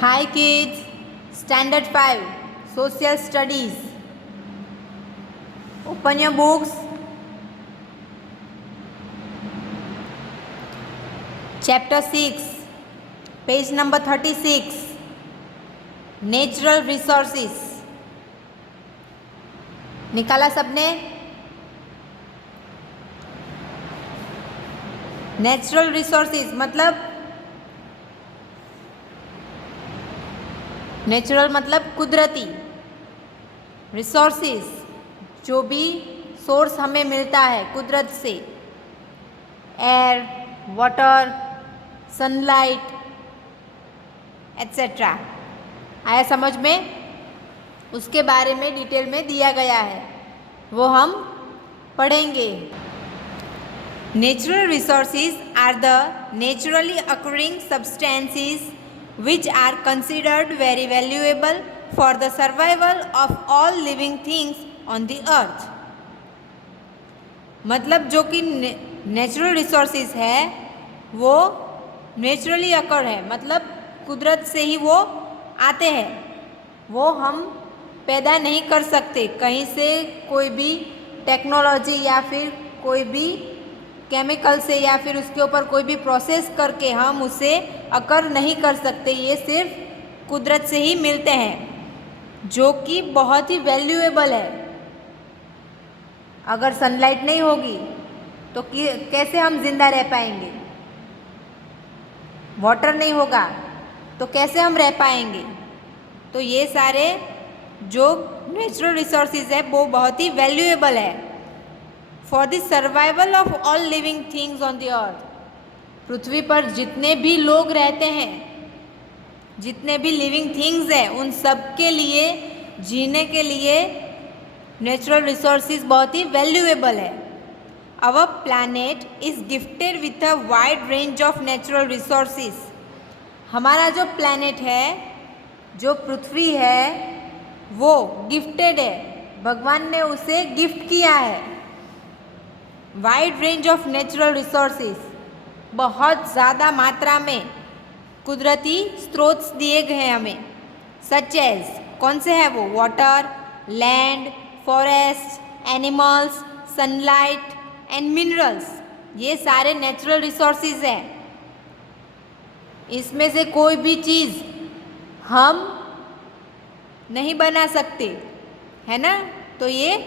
Hi kids, Standard 5, Social Studies. Open your books. Chapter 6, page number 36, Natural Resources. निकाला सबने? Natural resources मतलब कुदरती resources, जो भी सोर्स हमें मिलता है कुदरत से, एयर, वाटर, सनलाइट एट्सेट्रा। आया समझ में? उसके बारे में डिटेल में दिया गया है, वो हम पढ़ेंगे। Natural resources are the naturally occurring substances which are considered very valuable for the survival of all living things on the earth। मतलब जो कि नेचुरल रिसोर्सेज है वो नेचुरली अकर है, मतलब कुदरत से ही वो आते हैं, वो हम पैदा नहीं कर सकते कहीं से, कोई भी टेक्नोलॉजी या फिर कोई भी केमिकल से या फिर उसके ऊपर कोई भी प्रोसेस करके हम उसे अकर नहीं कर सकते। ये सिर्फ कुदरत से ही मिलते हैं, जो कि बहुत ही वैल्यूएबल है। अगर सनलाइट नहीं होगी तो कैसे हम जिंदा रह पाएंगे? वाटर नहीं होगा तो कैसे हम रह पाएंगे? तो ये सारे जो नेचुरल रिसोर्सेज है वो बहुत ही वैल्यूएबल है for the survival of all living things on the earth. पृथ्वी पर जितने भी लोग रहते हैं, जितने भी लिविंग थिंग्स हैं, उन सब के लिए जीने के लिए नेचुरल रिसोर्सेज बहुत ही वैल्यूएबल है। Our planet is gifted with a wide range of natural resources. हमारा जो प्लैनेट है, जो पृथ्वी है, वो गिफ्टेड है, भगवान ने उसे गिफ्ट किया है। Wide range of natural resources, बहुत ज़्यादा मात्रा में कुदरती स्रोत दिए गए हैं हमें। सच एज, कौन से हैं वो? Water, land, forest, animals, sunlight and minerals. ये सारे नेचुरल रिसोर्सेज हैं। इसमें से कोई भी चीज़ हम नहीं बना सकते, है ना? तो ये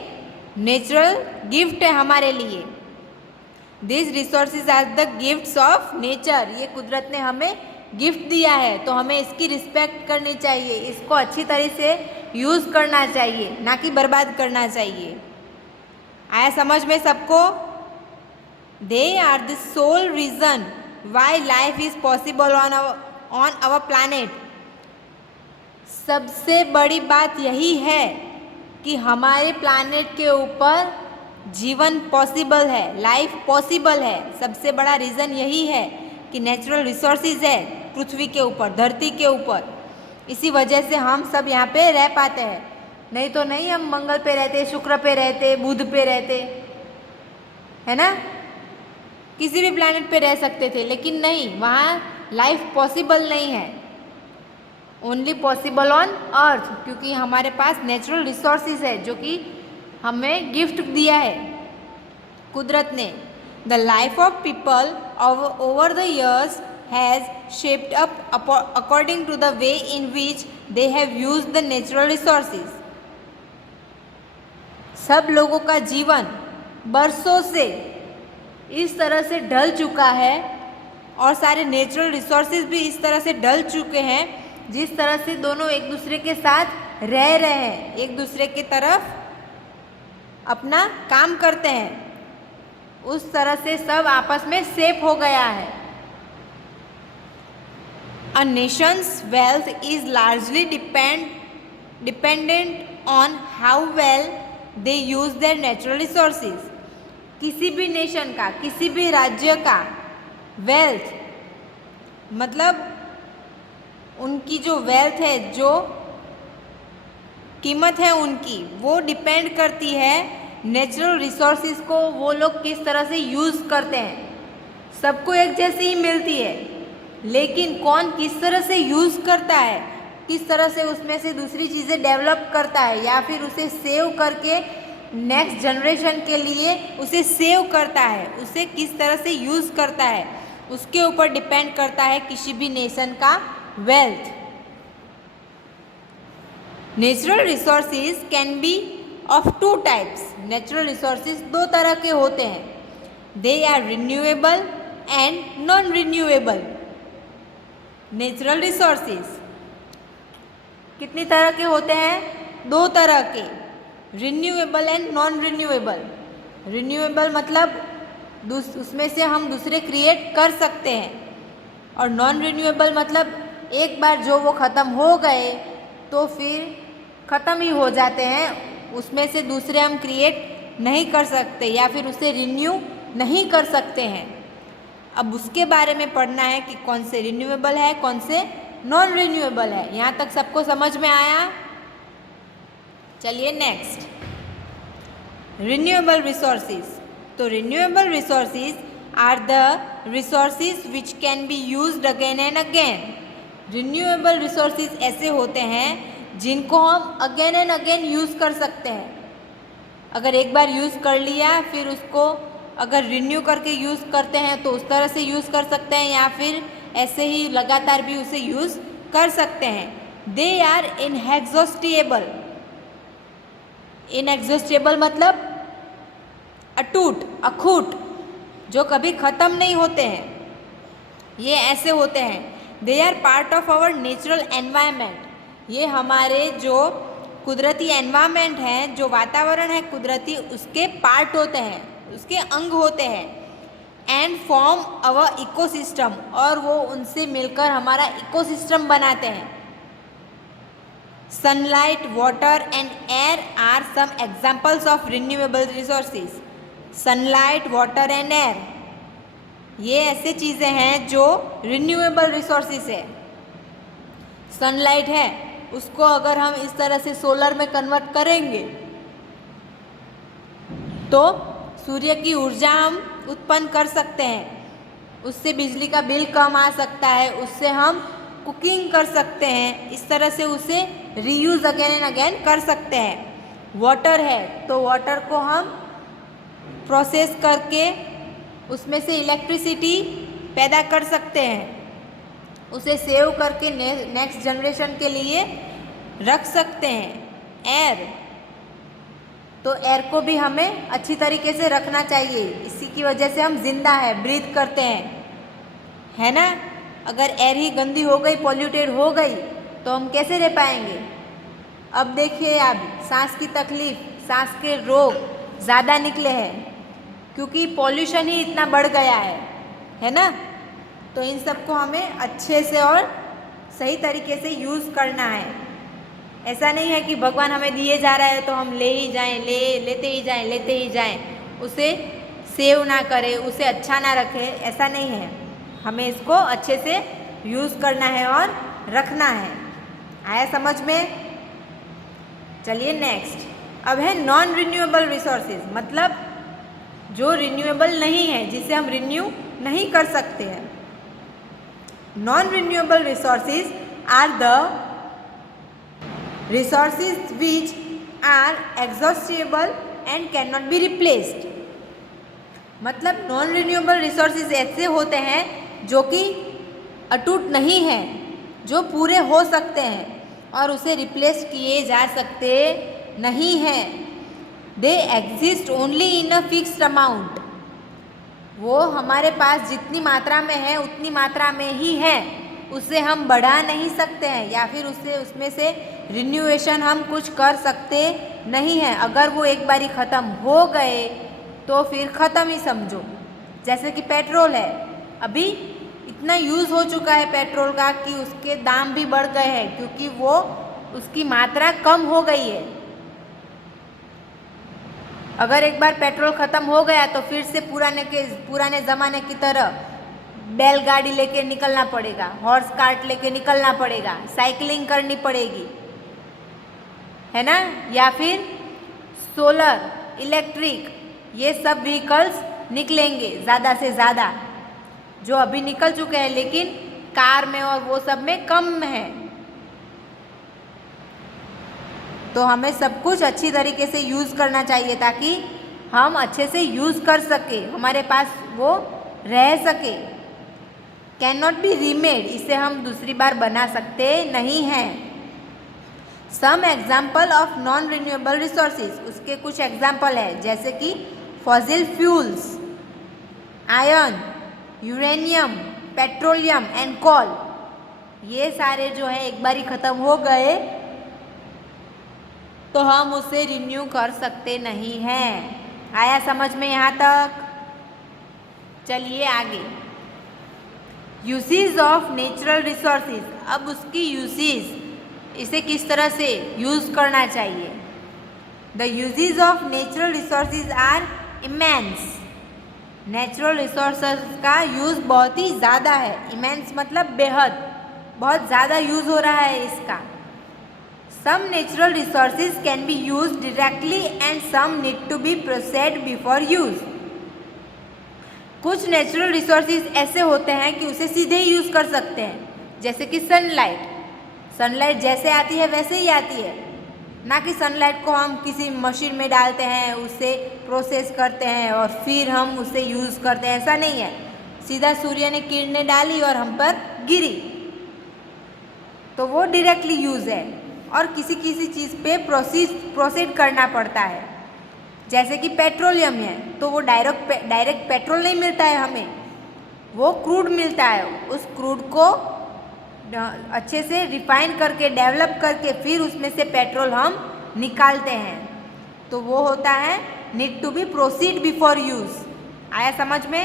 नेचुरल गिफ्ट है हमारे लिए। This resources are the gifts of nature. ये कुदरत ने हमें गिफ्ट दिया है, तो हमें इसकी रिस्पेक्ट करनी चाहिए, इसको अच्छी तरह से यूज़ करना चाहिए, ना कि बर्बाद करना चाहिए। आया समझ में सबको? They are the sole reason why life is possible on our planet. सबसे बड़ी बात यही है कि हमारे प्लैनेट के ऊपर जीवन पॉसिबल है, लाइफ पॉसिबल है। सबसे बड़ा रीज़न यही है कि नेचुरल रिसोर्सेज है पृथ्वी के ऊपर, धरती के ऊपर। इसी वजह से हम सब यहाँ पे रह पाते हैं, नहीं तो नहीं हम मंगल पे रहते, शुक्र पे रहते, बुध पे रहते, है ना? किसी भी प्लैनेट पे रह सकते थे, लेकिन नहीं, वहाँ लाइफ पॉसिबल नहीं है। ओनली पॉसिबल ऑन अर्थ, क्योंकि हमारे पास नेचुरल रिसोर्सेज है जो कि हमें गिफ्ट दिया है कुदरत ने। The life of people over the years has shaped up according to the way in which they have used the natural resources. सब लोगों का जीवन बरसों से इस तरह से ढल चुका है, और सारे नेचुरल रिसोर्सेज भी इस तरह से ढल चुके हैं, जिस तरह से दोनों एक दूसरे के साथ रह रहे हैं, एक दूसरे की तरफ अपना काम करते हैं, उस तरह से सब आपस में सेफ हो गया है। A nation's wealth is largely dependent on how well they use their natural resources। किसी भी नेशन का, किसी भी राज्य का वेल्थ, मतलब उनकी जो वेल्थ है, जो कीमत है उनकी, वो डिपेंड करती है नेचुरल रिसोर्सेज को वो लोग किस तरह से यूज़ करते हैं। सबको एक जैसी ही मिलती है, लेकिन कौन किस तरह से यूज़ करता है, किस तरह से उसमें से दूसरी चीज़ें डेवलप करता है या फिर उसे सेव करके नेक्स्ट जनरेशन के लिए उसे सेव करता है, उसे किस तरह से यूज़ करता है, उसके ऊपर डिपेंड करता है किसी भी नेशन का wealth. Natural resources can be of two types. Natural resources दो तरह के होते हैं, they are renewable and non renewable. Natural resources कितनी तरह के होते हैं? दो तरह के, renewable and non renewable. Renewable मतलब उसमें से हम दूसरे क्रिएट कर सकते हैं, और नॉन रिन्यूएबल मतलब एक बार जो वो ख़त्म हो गए तो फिर ख़त्म ही हो जाते हैं, उसमें से दूसरे हम क्रिएट नहीं कर सकते या फिर उसे रिन्यू नहीं कर सकते हैं। अब उसके बारे में पढ़ना है कि कौन से रिन्यूएबल है, कौन से नॉन रिन्यूएबल है। यहाँ तक सबको समझ में आया? चलिए नेक्स्ट, रिन्यूएबल रिसोर्सेज। तो renewable resources are the resources which can be used again and again. Renewable resources ऐसे होते हैं जिनको हम अगेन एंड अगेन यूज़ कर सकते हैं। अगर एक बार यूज़ कर लिया फिर उसको अगर रिन्यू करके यूज़ करते हैं तो उस तरह से यूज़ कर सकते हैं या फिर ऐसे ही लगातार भी उसे यूज़ कर सकते हैं। They are inexhaustible. इनएग्जॉस्टेबल मतलब अटूट, अखूट, जो कभी ख़त्म नहीं होते हैं, ये ऐसे होते हैं। They are part of our natural environment. ये हमारे जो कुदरती एनवायरनमेंट है, जो वातावरण है कुदरती, उसके पार्ट होते हैं, उसके अंग होते हैं। एंड फॉर्म अवर इकोसिस्टम, और वो उनसे मिलकर हमारा इकोसिस्टम बनाते हैं। Sunlight, water and air are some examples of renewable resources. Sunlight, water and air, ये ऐसे चीज़ें हैं जो रिन्यूएबल रिसोर्सेज है। सनलाइट है, उसको अगर हम इस तरह से सोलर में कन्वर्ट करेंगे तो सूर्य की ऊर्जा हम उत्पन्न कर सकते हैं, उससे बिजली का बिल कम आ सकता है, उससे हम कुकिंग कर सकते हैं, इस तरह से उसे रीयूज़ अगेन एंड अगेन कर सकते हैं। वाटर है तो वाटर को हम प्रोसेस करके उसमें से इलेक्ट्रिसिटी पैदा कर सकते हैं, उसे सेव करके नेक्स्ट जनरेशन के लिए रख सकते हैं। एयर, तो एयर को भी हमें अच्छी तरीके से रखना चाहिए, इसी की वजह से हम जिंदा है, ब्रीथ करते हैं, है ना। अगर एयर ही गंदी हो गई, पॉल्यूटेड हो गई तो हम कैसे रह पाएंगे। अब देखिए, अब सांस की तकलीफ, सांस के रोग ज़्यादा निकले हैं क्योंकि पॉल्यूशन ही इतना बढ़ गया है ना। तो इन सब को हमें अच्छे से और सही तरीके से यूज़ करना है। ऐसा नहीं है कि भगवान हमें दिए जा रहा है तो हम ले ही जाएं, लेते ही जाएं, उसे सेव ना करें, उसे अच्छा ना रखें, ऐसा नहीं है। हमें इसको अच्छे से यूज़ करना है और रखना है। आया समझ में? चलिए नेक्स्ट, अब है नॉन रिन्यूएबल रिसोर्सेज, मतलब जो रिन्यूएबल नहीं है, जिसे हम रिन्यू नहीं कर सकते हैं। Non renewable resources are the resources which are exhaustible and can not be replaced. मतलब नॉन रिन्यूएबल रिसोर्सेज ऐसे होते हैं जो कि अटूट नहीं हैं, जो पूरे हो सकते हैं और उसे रिप्लेस किए जा सकते नहीं हैं। They exist only in a fixed amount. वो हमारे पास जितनी मात्रा में है उतनी मात्रा में ही है, उसे हम बढ़ा नहीं सकते हैं या फिर उसमें से रिन्यूएशन हम कुछ कर सकते नहीं हैं। अगर वो एक बारी ख़त्म हो गए तो फिर ख़त्म ही समझो। जैसे कि पेट्रोल है, अभी इतना यूज़ हो चुका है पेट्रोल का कि उसके दाम भी बढ़ गए हैं क्योंकि वो उसकी मात्रा कम हो गई है। अगर एक बार पेट्रोल ख़त्म हो गया तो फिर से पुराने ज़माने की तरह बैलगाड़ी लेके निकलना पड़ेगा, हॉर्स कार्ट लेके निकलना पड़ेगा, साइकिलिंग करनी पड़ेगी, है ना। या फिर सोलर, इलेक्ट्रिक, ये सब व्हीकल्स निकलेंगे ज़्यादा से ज़्यादा, जो अभी निकल चुके हैं लेकिन कार में और वो सब में कम है। तो हमें सब कुछ अच्छी तरीके से यूज़ करना चाहिए ताकि हम अच्छे से यूज़ कर सके, हमारे पास वो रह सके। कैन नॉट बी रीमेड, इसे हम दूसरी बार बना सकते नहीं हैं। Some example of non renewable resources, उसके कुछ एग्जाम्पल है जैसे कि fossil fuels, iron, uranium, petroleum and coal. ये सारे जो है एक बार ही ख़त्म हो गए तो हम उसे रिन्यू कर सकते नहीं हैं। आया समझ में यहाँ तक? चलिए आगे। यूसेज ऑफ नेचुरल रिसोर्सेज, अब उसकी यूसेज, इसे किस तरह से यूज़ करना चाहिए। The uses of natural resources are immense. Natural resources का यूज़ बहुत ही ज़्यादा है। इमेंस मतलब बेहद, बहुत ज़्यादा यूज़ हो रहा है इसका। Some natural resources can be use directly and some need to be processed before use. कुछ नेचुरल रिसोर्सेज ऐसे होते हैं कि उसे सीधे ही यूज़ कर सकते हैं, जैसे कि सनलाइट। सनलाइट जैसे आती है वैसे ही आती है, ना कि सनलाइट को हम किसी मशीन में डालते हैं, उसे प्रोसेस करते हैं और फिर हम उसे यूज़ करते हैं, ऐसा नहीं है। सीधा सूर्य ने किरणें डाली और हम पर गिरी तो वो डायरेक्टली यूज़ है। और किसी किसी चीज़ पे प्रोसीड करना पड़ता है, जैसे कि पेट्रोलियम है तो वो डायरेक्ट पेट्रोल नहीं मिलता है हमें, वो क्रूड मिलता है। उस क्रूड को अच्छे से रिफाइन करके, डेवलप करके फिर उसमें से पेट्रोल हम निकालते हैं, तो वो होता है need to be proceed before use. आया समझ में?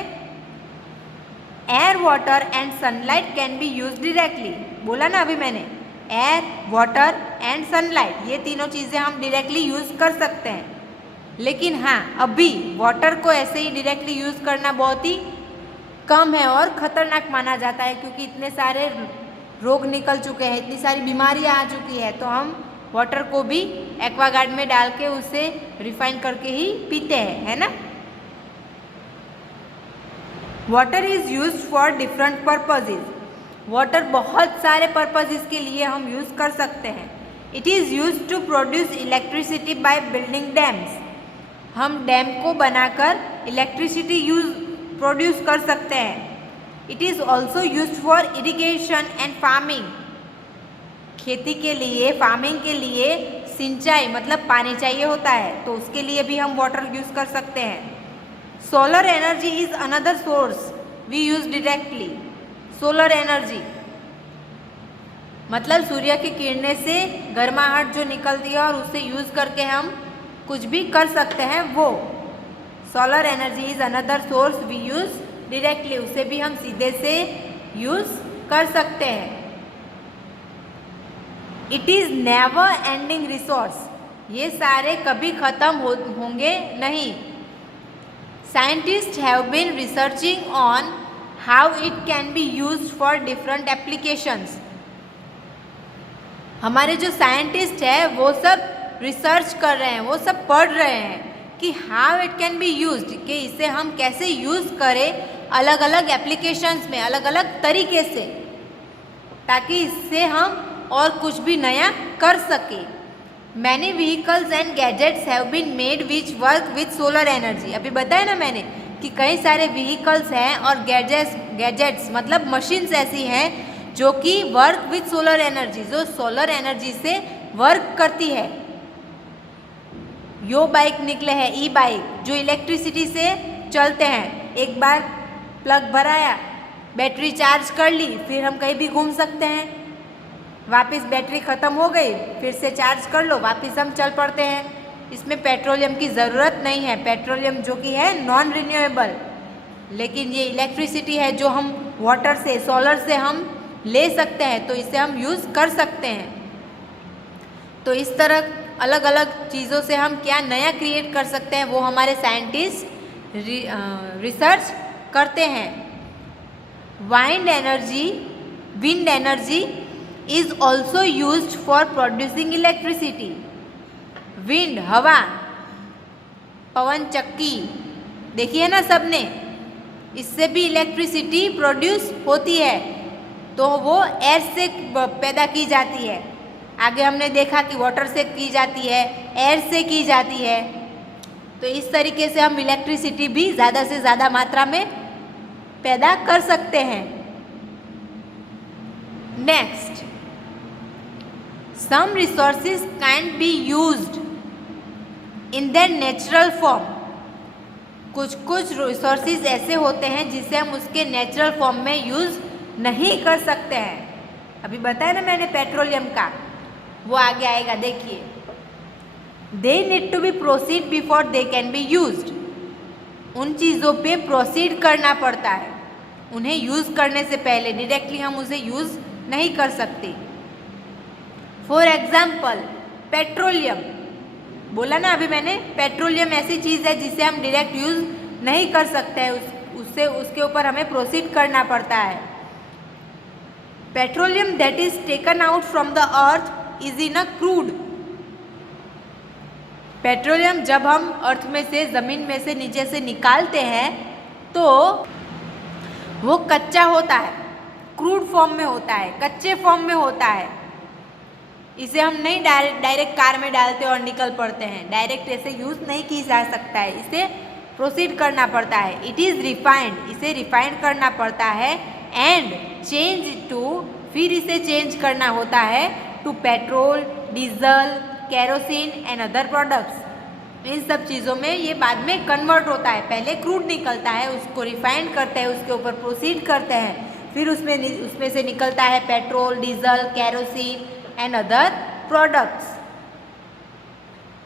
Air, water and sunlight can be use directly. बोला ना अभी मैंने, एयर, वाटर एंड सनलाइट, ये तीनों चीज़ें हम डायरेक्टली यूज़ कर सकते हैं। लेकिन हाँ, अभी वाटर को ऐसे ही डायरेक्टली यूज़ करना बहुत ही कम है और ख़तरनाक माना जाता है, क्योंकि इतने सारे रोग निकल चुके हैं, इतनी सारी बीमारियां आ चुकी है, तो हम वाटर को भी एक्वागार्ड में डाल के उसे रिफाइन करके ही पीते हैं, है ना। Water is used for different purposes. Water बहुत सारे पर्पजेज के लिए हम यूज़ कर सकते हैं। It is used to produce electricity by building dams. हम डैम को बनाकर इलेक्ट्रिसिटी प्रोड्यूस कर सकते हैं। It is also used for irrigation and farming. खेती के लिए, फार्मिंग के लिए सिंचाई मतलब पानी चाहिए होता है, तो उसके लिए भी हम वाटर यूज़ कर सकते हैं। Solar energy is another source we use directly. Solar energy मतलब सूर्य की किरणें से गर्माहट जो निकलती है और उसे यूज़ करके हम कुछ भी कर सकते हैं, वो solar energy is another source we use directly. उसे भी हम सीधे से यूज़ कर सकते हैं। It is never ending resource. ये सारे कभी ख़त्म होंगे नहीं। Scientist have been researching on how it can be used for different applications. हमारे जो साइंटिस्ट है वो सब रिसर्च कर रहे हैं, वो सब पढ़ रहे हैं कि how it can be used, कि इसे हम कैसे यूज़ करें अलग अलग एप्लीकेशंस में, अलग अलग तरीके से, ताकि इससे हम और कुछ भी नया कर सके। Many vehicles and gadgets have been made which work with solar energy. अभी बताया ना मैंने कि कई सारे व्हीकल्स हैं और गैजेट्स मतलब मशीन्स ऐसी हैं जो कि वर्क विथ सोलर एनर्जी, जो सोलर एनर्जी से वर्क करती है। यो बाइक निकले हैं, ई बाइक, जो इलेक्ट्रिसिटी से चलते हैं। एक बार प्लग भराया, बैटरी चार्ज कर ली, फिर हम कहीं भी घूम सकते हैं। वापस बैटरी ख़त्म हो गई, फिर से चार्ज कर लो, वापस हम चल पड़ते हैं। इसमें पेट्रोलियम की ज़रूरत नहीं है, पेट्रोलियम जो कि है नॉन रिन्यूएबल। लेकिन ये इलेक्ट्रिसिटी है जो हम वाटर से, सोलर से हम ले सकते हैं, तो इसे हम यूज़ कर सकते हैं। तो इस तरह अलग अलग चीज़ों से हम क्या नया क्रिएट कर सकते हैं, वो हमारे साइंटिस्ट रिसर्च करते हैं। Wind energy is also used for producing electricity. Wind हवा, पवन चक्की देखी है ना सबने, इससे भी इलेक्ट्रिसिटी प्रोड्यूस होती है। तो वो एयर से पैदा की जाती है। आगे हमने देखा कि वाटर से की जाती है, एयर से की जाती है। तो इस तरीके से हम इलेक्ट्रिसिटी भी ज़्यादा से ज़्यादा मात्रा में पैदा कर सकते हैं। Next, some resources can be used in their natural form. कुछ रिसोर्सेज ऐसे होते हैं जिसे हम उसके नेचुरल फॉर्म में यूज़ नहीं कर सकते हैं। अभी बताया ना मैंने पेट्रोलियम का, वो आगे आएगा, देखिए। They need to be proceed before they can be used. उन चीज़ों पे प्रोसीड करना पड़ता है, उन्हें यूज़ करने से पहले डायरेक्टली हम उसे यूज़ नहीं कर सकते। फॉर एग्जाम्पल पेट्रोलियम, बोला ना अभी मैंने, पेट्रोलियम ऐसी चीज़ है जिसे हम डायरेक्ट यूज़ नहीं कर सकते हैं, उससे उसके ऊपर हमें प्रोसीड करना पड़ता है। Petroleum that is taken out from the earth is in a crude. Petroleum जब हम अर्थ में से, ज़मीन में से, नीचे से निकालते हैं तो वो कच्चा होता है, क्रूड फॉर्म में होता है, कच्चे फॉर्म में होता है। इसे हम नहीं डायरेक्ट कार में डालते और निकल पड़ते हैं, डायरेक्ट ऐसे यूज़ नहीं की जा सकता है, इसे प्रोसीड करना पड़ता है। इट इज़ रिफाइंड, इसे रिफाइंड करना पड़ता है। एंड चेंज टू, फिर इसे चेंज करना होता है to petrol, diesel, kerosene and other products. इन सब चीज़ों में ये बाद में कन्वर्ट होता है। पहले क्रूड निकलता है, उसको रिफाइंड करते हैं, उसके ऊपर प्रोसीड करते हैं, फिर उसमें से निकलता है petrol, diesel, kerosene and other products.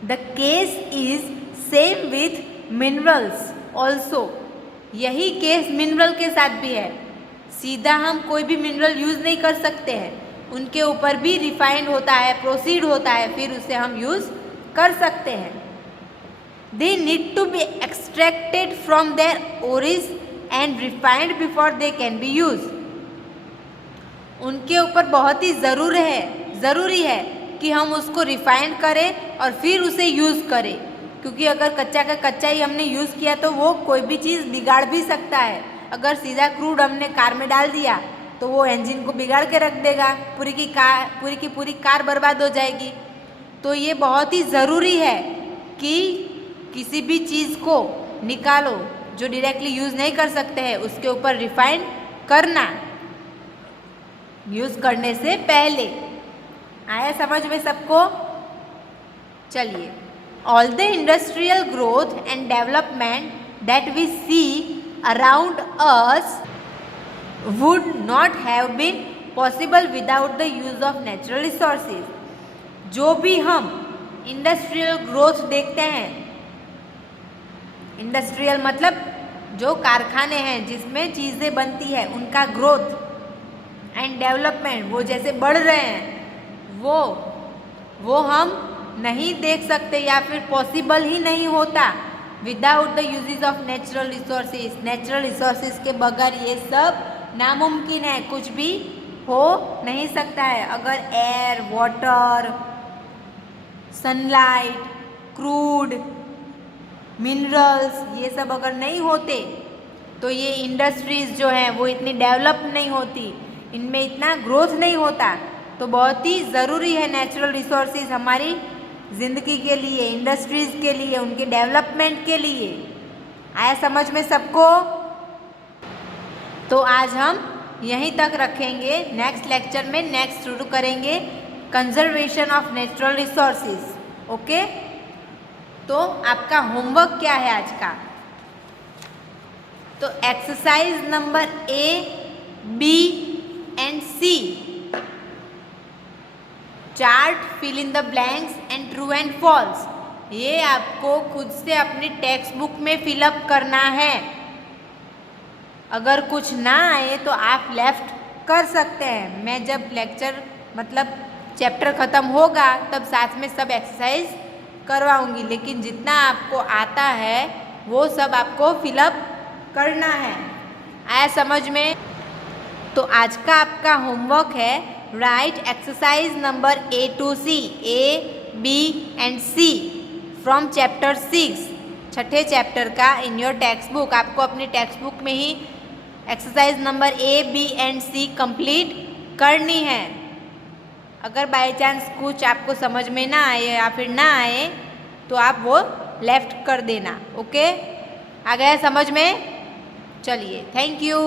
The case is same with minerals also. यही केस मिनरल के साथ भी है। सीधा हम कोई भी मिनरल यूज़ नहीं कर सकते हैं, उनके ऊपर भी रिफाइंड होता है, प्रोसीड होता है, फिर उसे हम यूज़ कर सकते हैं। They need to be extracted from their ores and refined before they can be used. उनके ऊपर बहुत ही ज़रूरी है कि हम उसको रिफाइंड करें और फिर उसे यूज़ करें, क्योंकि अगर कच्चा का कच्चा ही हमने यूज़ किया तो वो कोई भी चीज़ बिगाड़ भी सकता है। अगर सीधा क्रूड हमने कार में डाल दिया तो वो इंजन को बिगाड़ के रख देगा, पूरी की पूरी कार बर्बाद हो जाएगी। तो ये बहुत ही ज़रूरी है कि किसी भी चीज़ को निकालो जो डायरेक्टली यूज़ नहीं कर सकते हैं, उसके ऊपर रिफाइंड करना यूज़ करने से पहले। आया समझ में सबको? चलिए, all the industrial growth and development that we see around us would not have been possible without the use of natural resources। जो भी हम इंडस्ट्रियल ग्रोथ देखते हैं, इंडस्ट्रियल मतलब जो कारखाने हैं जिसमें चीज़ें बनती है, उनका ग्रोथ एंड डेवलपमेंट, वो जैसे बढ़ रहे हैं, वो हम नहीं देख सकते या फिर पॉसिबल ही नहीं होता without the uses of natural resources. Natural resources के बगैर ये सब नामुमकिन है, कुछ भी हो नहीं सकता है। अगर air, water, sunlight, crude, minerals ये सब अगर नहीं होते तो ये इंडस्ट्रीज़ जो हैं वो इतनी डेवलप नहीं होती, इनमें इतना ग्रोथ नहीं होता। तो बहुत ही ज़रूरी है नेचुरल रिसोर्सेज हमारी ज़िंदगी के लिए, इंडस्ट्रीज़ के लिए, उनके डेवलपमेंट के लिए। आया समझ में सबको? तो आज हम यहीं तक रखेंगे। नेक्स्ट लेक्चर में नेक्स्ट शुरू करेंगे conservation of natural resources. Okay, तो आपका होमवर्क क्या है आज का? तो exercise number A, B and C, chart, fill in the blanks and true and false, ये आपको खुद से अपनी टेक्स्ट बुक में फिलअप करना है। अगर कुछ ना आए तो आप लेफ्ट कर सकते हैं। मैं जब लेक्चर मतलब चैप्टर ख़त्म होगा तब साथ में सब एक्सरसाइज करवाऊंगी, लेकिन जितना आपको आता है वो सब आपको फिलअप करना है। आया समझ में? तो आज का आपका होमवर्क है right exercise number A to C, A, B and C from chapter 6, छठे चैप्टर का इन योर टेक्स्ट बुक। आपको अपनी टेक्स्ट बुक में ही exercise number A, B and C complete करनी है। अगर बाय चांस कुछ आपको समझ में ना आए या फिर ना आए तो आप वो लेफ्ट कर देना। ओके, आ गया समझ में? चलिए, थैंक यू।